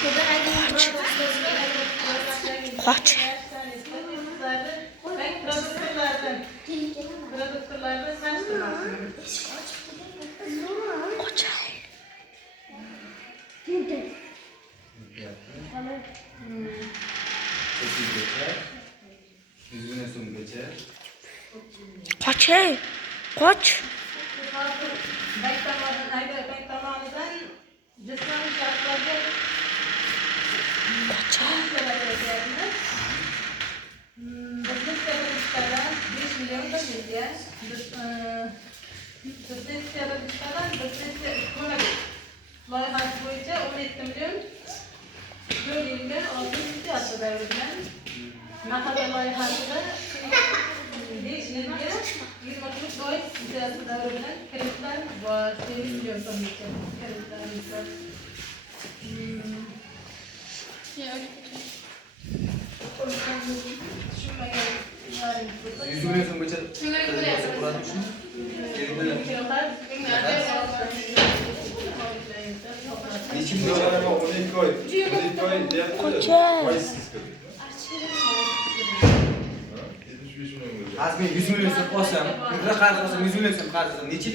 Qoch. Qochay. 100 ming so'mgacha. Qochay. Qoch. Loyihasi bo'yicha 17 million bölümden 6 yaptı devletmen. Mahalla loyihasida 5 yilga 20% siyasi devletmen kreditlar var. 8 million so'mgacha kreditlarimiz var. 100 ming so'mgacha. Necha million? 12 oy. 12 oy deyapti. Azmi 100 million so'm olsam, mikro qarz olsam 100 million so'm qarz olsam, necha